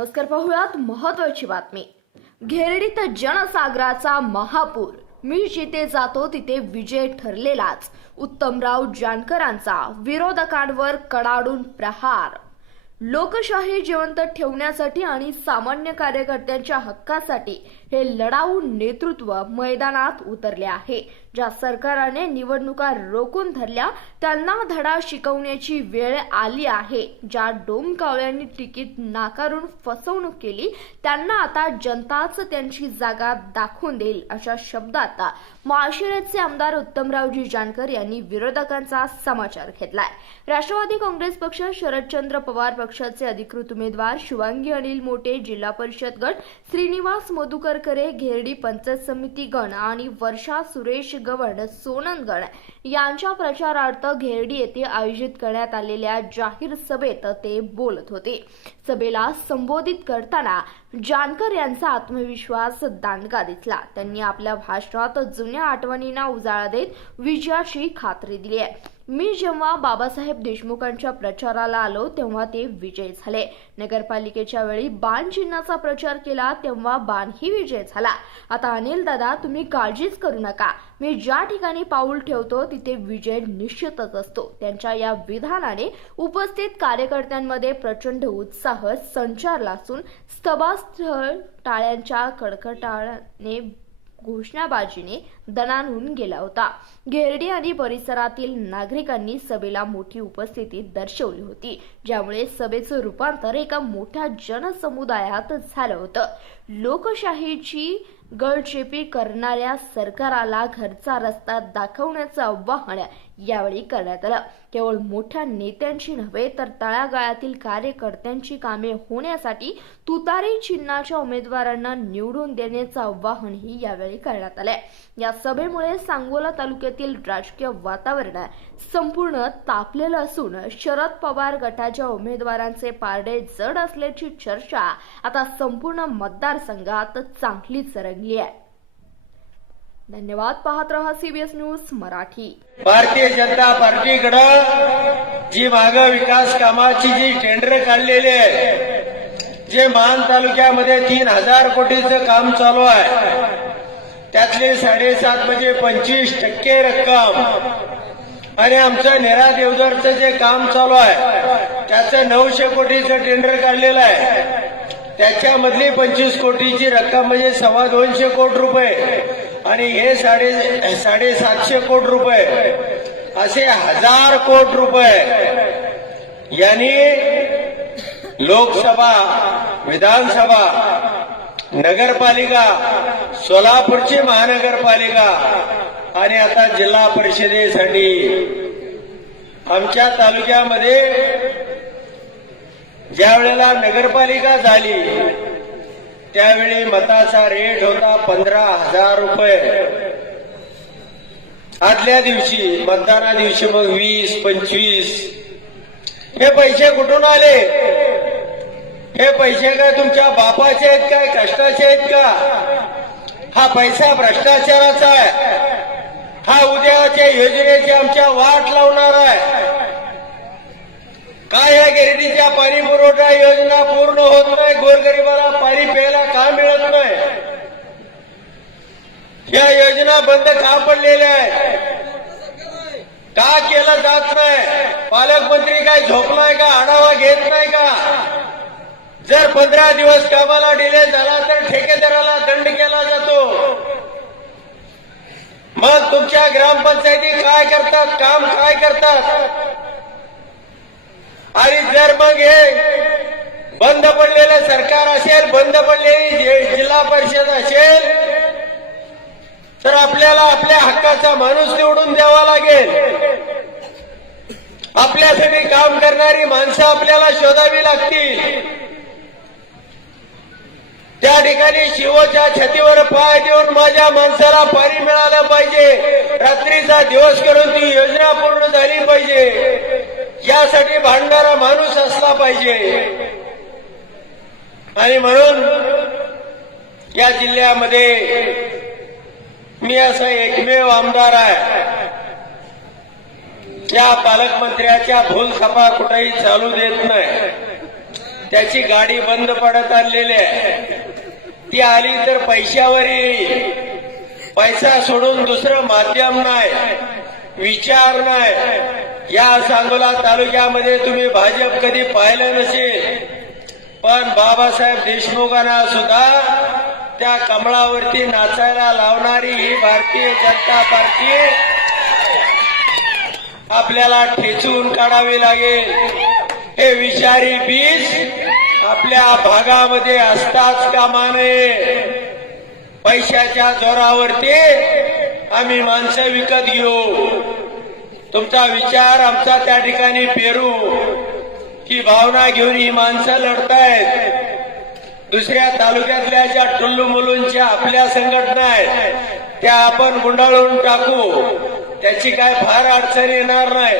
नमस्कार पाहूयात महत्वाची बातमी. घेरडीत जनसागराचा महापूर. मी जिथे जातो तिथे विजय ठरलेलाच. उत्तमराव जानकरांचा विरोधकांवर कडाडून प्रहार. लोकशाही जिवंत ठेवण्यासाठी आणि सामान्य कार्यकर्त्यांच्या हक्कासाठी हे लढाऊ नेतृत्व मैदानात उतरले आहे. ज्या सरकाराने निवडणुका रोखून धरल्या त्यांना धडा शिकवण्याची वेळ आली आहे. ज्या डोमकावळ्यांनी तिकीट नाकारून फसवणूक केली त्यांना आता जनताच त्यांची जागा दाखवून देईल अशा शब्दात माळशिरसचे आमदार उत्तमरावजी जानकर यांनी विरोधकांचा समाचार घेतलाय. राष्ट्रवादी काँग्रेस पक्ष शरदचंद्र पवार पक्षाचे अधिकृत उमेदवार शिवांगी अनिल मोटे जिल्हा परिषद गट श्रीनिवास मधुकरकरे घेरडी पंचायत समिती गण आणि वर्षा सुरेश गवण सोनंदगड यांच्या प्रचारार्थ घेरडी येथे आयोजित करण्यात आलेल्या जाहीर सभेत ते बोलत होते. सभेला संबोधित करताना जानकर यांचा आत्मविश्वास दांडगा दिसला. त्यांनी आपल्या भाषणात जुन्या आठवणींना उजाळा देत विजयाची खात्री दिली आहे. मी जेव्हा बाबासाहेब देशमुखांच्या प्रचाराला आलो तेव्हा ते विजय झाले. नगरपालिकेच्या वेळी बाण चिन्हाचा प्रचार केला तेव्हा बाणही विजय झाला. आता अनिल दादा तुम्ही काळजीच करू नका. मी ज्या ठिकाणी पाऊल ठेवतो तिथे विजय निश्चितच असतो. त्यांच्या या विधानाने उपस्थित कार्यकर्त्यांमध्ये प्रचंड उत्साह संचारला असून सभास्थळ टाळ्यांच्या कडकटाने घोषणाबाजीने दणानून गेला होता. घेरडी आणि परिसरातील नागरिकांनी सभेला मोठी उपस्थिती दर्शवली होती ज्यामुळे सभेचं रूपांतर एका मोठ्या जनसमुदायात झालं होतं. लोकशाहीची गळचेपी करणाऱ्या सरकाराला घरचा रस्ता दाखवण्याचं आवाहन यावेळी करण्यात आलं. केवळ मोठ्या नेत्यांची नव्हे तर तळागाळातील कार्यकर्त्यांची कामे होण्यासाठी तुतारी चिन्हाच्या उमेदवारांना निवडून देण्याचं आवाहनही यावेळी करण्यात आलंय. या सभेमुळे सांगोला तालुक्यातील राजकीय वातावरण संपूर्ण तापलेलं असून शरद पवार गटाच्या उमेदवारांचे पारडे जड असल्याची चर्चा आता संपूर्ण मतदारसंघात चांगलीच रंगली आहे. धन्यवाद पाहत रहा सीबीएस न्यूज मराठी. भारतीय जनता पार्टीकडं जी माग विकास कामाची जी टेंडर काढलेली आहे जे मान तालुक्यामध्ये तीन हजार कोटीचं काम चालू आहे त्यातले साडेसात म्हणजे पंचवीस टक्के रक्कम. आणि आमचं नेरा देवधरचं जे काम चालू आहे त्याचं नऊशे कोटीचं टेंडर काढलेलं आहे. त्याच्यामधली पंचवीस कोटीची रक्कम म्हणजे सव्वा दोनशे कोटी रुपये. आणि हे साडे साडेसातशे कोटी रुपये. असे हजार कोटी रुपये. यांनी लोकसभा विधानसभा नगरपालिका सोलापूरची महानगरपालिका आणि आता जिल्हा परिषदेसाठी आमच्या तालुक्यामध्ये ज्या वेळेला नगरपालिका झाली त्यावेळी मताचा रेट होता पंधरा हजार रुपये. आदल्या दिवशी मतदाना दिवशी मग वीस पंचवीस. हे पैसे कुठून आले? हे पैसे काय तुमच्या बापाचे आहेत काय कष्टाचे आहेत का? हा पैसा भ्रष्टाचाराचा आहे. हा उद्याच्या योजनेची आमच्या वाट लावणार काय या गिरडीच्या पाणी पुरवठा योजना पूर्ण होत नाही? गोरगरिबाला पाणी प्यायला का मिळत नाही? या योजना बंद का पडलेल्या आहेत? का केलं जात नाही? पालकमंत्री काय झोपलाय का? आढावा घेत नाही का? जर पंधरा दिवस कामाला डिले झाला तर ठेकेदाराला दंड केला जातो. मग तुमच्या ग्रामपंचायती काय करतात? काम काय करतात? आणि जर मग हे बंद पडलेलं सरकार असेल बंद पडलेली जिल्हा परिषद असेल तर आपल्याला आपल्या हक्काचा माणूस निवडून द्यावा लागेल. आपल्यासाठी काम करणारी माणसं आपल्याला शोधावी लागतील. त्या ठिकाणी शिवच्या छतीवर पाय देऊन माझ्या माणसाला पाणी मिळालं पाहिजे. रात्रीचा दिवस करून ती योजना पूर्ण झाली पाहिजे. यासाठी भांडणारा माणूस असला पाहिजे. आणि म्हणून या जिल्ह्यामध्ये मी असा एकमेव आमदार आहे. या पालकमंत्र्याच्या भूलथापा कुठेही चालू देत नाही. त्याची गाडी बंद पडत आणलेली आहे. ती आली तर पैशावर येईल. पैसा सोडून दुसरं माध्यम नाही. विचार नाही. या सांगोला तालुक्यामध्ये तुम्ही भाजप कधी पाहिलं नसेल पण बाबासाहेब देशमुखांना सुद्धा त्या कमळावरती नाचायला लावणारी ही भारतीय जनता पार्टी आपल्याला ठेचून काढावी लागेल. हे विषारी बीज आपल्या भागामध्ये असताच कामा नये पैशाच्या जोरावरती आम्ही माणसं विकत घेऊ. तुमचा विचार आमचा त्या ठिकाणी पेरू की भावना घेऊन ही माणसं लढतायत. दुसऱ्या तालुक्यातल्या ज्या टुल्लू मुलूंच्या आपल्या संघटना आहेत त्या आपण गुंडाळून टाकू. त्याची काय फार अडचण येणार नाही.